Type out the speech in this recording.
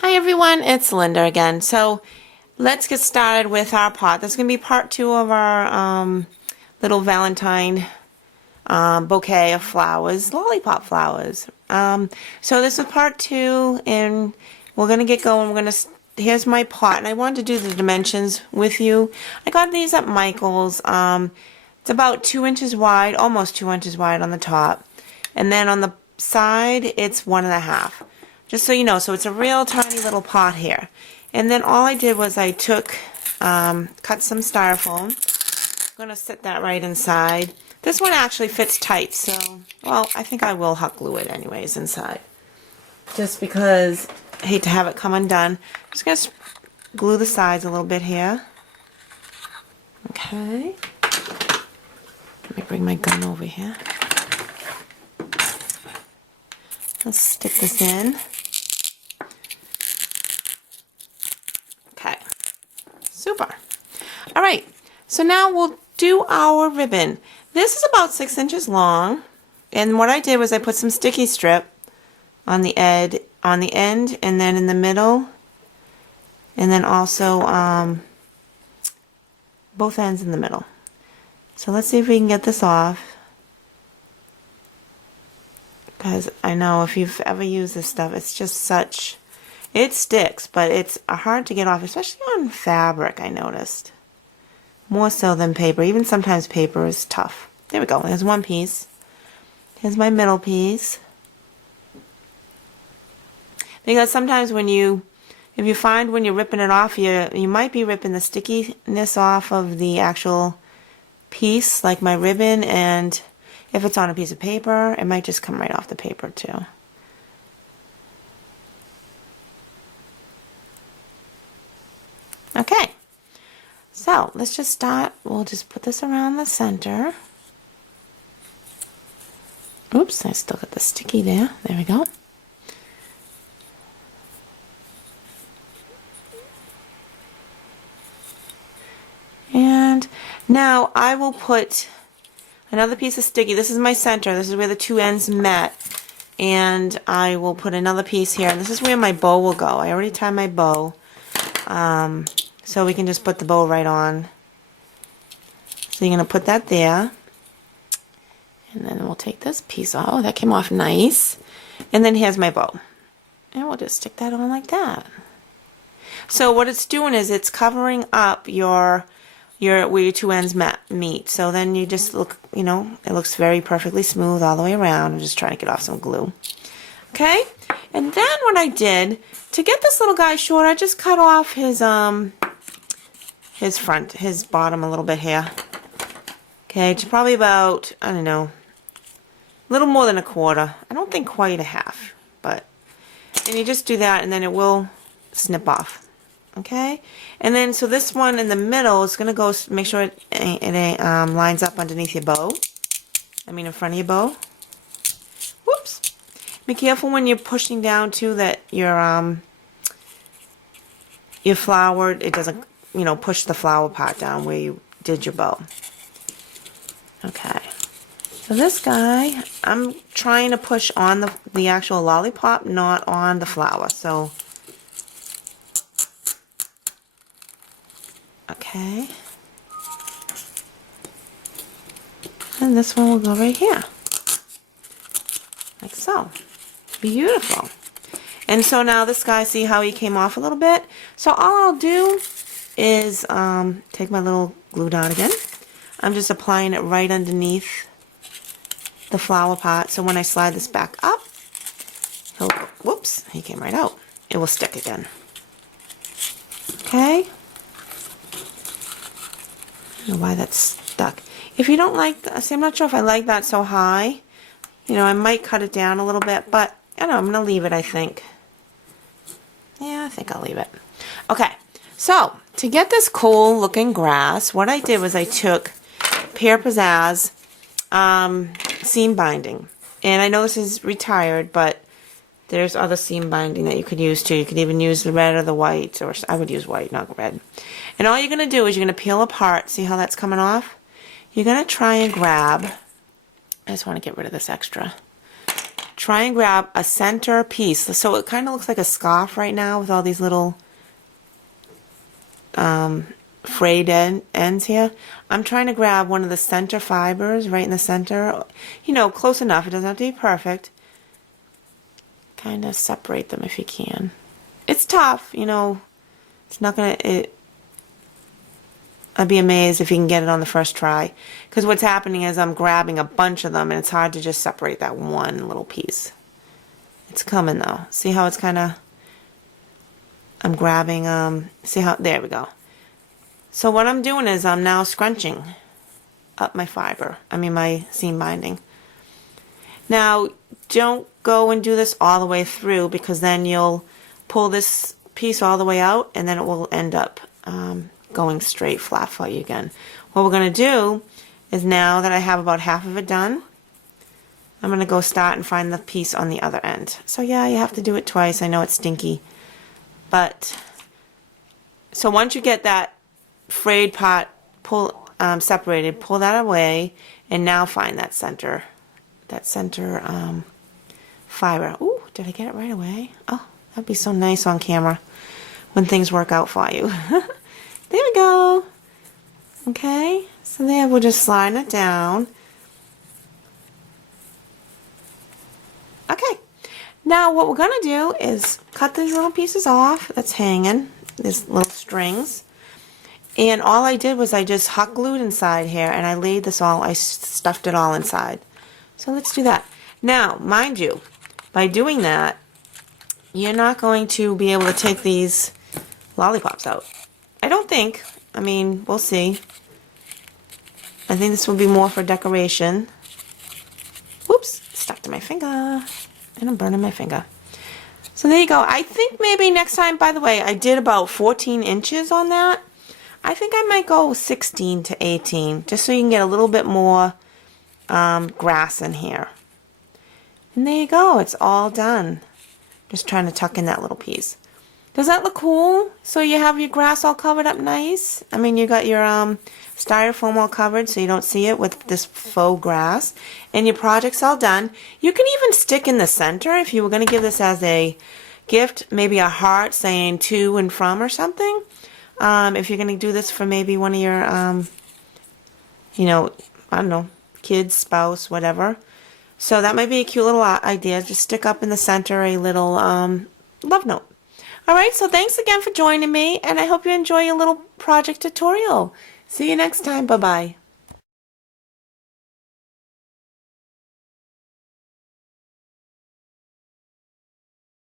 Hi everyone, it's Linda again. So let's get started with our pot. This is going to be part 2 of our little Valentine bouquet of flowers, lollipop flowers. So this is part 2 and we're going to get going. Here's my pot, and I wanted to do the dimensions with you. I got these at Michael's. It's about 2 inches wide, almost 2 inches wide on the top. And then on the side, it's 1.5. Just so you know, so it's a real tiny little pot here. And then all I did was I took, cut some styrofoam. I'm going to set that right inside. This one actually fits tight, so, well, I think I will hot glue it anyways inside. Just because I hate to have it come undone. I'm just going to glue the sides a little bit here. Okay. Let me bring my gun over here. Let's stick this in. Okay. Super. Alright, so now we'll do our ribbon. This is about 6 inches long, and what I did was I put some sticky strip on the end, and then in the middle, and then also both ends in the middle. So let's see if we can get this off. Because I know if you've ever used this stuff, it's just such, it sticks, but it's hard to get off, especially on fabric, I noticed. More so than paper. Even sometimes paper is tough. There we go. There's one piece. Here's my middle piece. Because sometimes if you find when you're ripping it off, you might be ripping the stickiness off of the actual piece, like my ribbon, and if it's on a piece of paper, it might just come right off the paper too. Okay, so let's just start. We'll just put this around the center. Oops, I still got the sticky there. There we go. And now I will put another piece of sticky. This is my center. This is where the two ends met. And I will put another piece here. And this is where my bow will go. I already tied my bow. So we can just put the bow right on. So you're going to put that there. And then we'll take this piece off. Oh, that came off nice. And then here's my bow. And we'll just stick that on like that. So what it's doing is it's covering up where your two ends meet. So then you just look, it looks very perfectly smooth all the way around. I'm just trying to get off some glue. Okay? And then what I did, to get this little guy short, I just cut off his bottom a little bit here. Okay, to probably about, I don't know, a little more than 1/4. I don't think quite 1/2, and you just do that and then it will snip off. Okay, and then so this one in the middle is going to go, make sure it lines up underneath your bow. I mean in front of your bow. Whoops. Be careful when you're pushing down too that your flower, it doesn't, push the flower part down where you did your bow. Okay. So this guy, I'm trying to push on the actual lollipop, not on the flower. So okay. And this one will go right here. Like so. Beautiful. And so now this guy, see how he came off a little bit? So all I'll do is take my little glue dot again. I'm just applying it right underneath the flower pot. So when I slide this back up, whoops, he came right out. It will stick again. Okay. I don't know why that's stuck. If you don't like that, see, I'm not sure if I like that so high. I might cut it down a little bit, but I don't know, I'm going to leave it, I think. Yeah, I think I'll leave it. Okay, so to get this cool looking grass, what I did was I took Pear Pizzazz seam binding. And I know this is retired, but there's other seam binding that you could use too. You could even use the red or the white, or I would use white, not red. And all you're going to do is you're going to peel apart. See how that's coming off? You're going to try and grab, I just want to get rid of this extra. try and grab a center piece. So it kind of looks like a scarf right now with all these little frayed ends here. I'm trying to grab one of the center fibers right in the center. You know, close enough. It doesn't have to be perfect. Kind of separate them if you can. It's tough, you know. It's not gonna. I'd be amazed if you can get it on the first try. Because what's happening is I'm grabbing a bunch of them, and it's hard to just separate that one little piece. It's coming though. See how it's kind of. I'm grabbing. See how? There we go. So what I'm doing is I'm now scrunching up my fiber. I mean my seam binding. Now don't go and do this all the way through, because then you'll pull this piece all the way out and then it will end up going straight flat for you again. What we're going to do is, now that I have about half of it done, I'm going to go start and find the piece on the other end. So yeah, you have to do it twice. I know it's stinky. But so once you get that frayed part separated, pull that away, and now find that center fiber. Ooh, did I get it right away? Oh, that'd be so nice on camera when things work out for you. There we go. Okay, so there, we'll just slide it down. Okay, now what we're gonna do is cut these little pieces off that's hanging, these little strings. And all I did was I just hot glued inside here, and I laid this all, I stuffed it all inside. So let's do that. Now, mind you, by doing that, you're not going to be able to take these lollipops out. I don't think. I mean, we'll see. I think this will be more for decoration. Whoops, stuck to my finger. And I'm burning my finger. So there you go. I think maybe next time, by the way, I did about 14 inches on that. I think I might go 16 to 18, just so you can get a little bit more grass in here. And there you go. It's all done. Just trying to tuck in that little piece. Does that look cool? So you have your grass all covered up nice. I mean, you got your styrofoam all covered so you don't see it with this faux grass. And your project's all done. You can even stick in the center if you were going to give this as a gift, maybe a heart saying to and from or something. If you're going to do this for maybe one of your, you know, I don't know, kids, spouse, whatever. So that might be a cute little idea. Just stick up in the center a little love note. Alright, so thanks again for joining me, and I hope you enjoy your little project tutorial. See you next time. Bye-bye.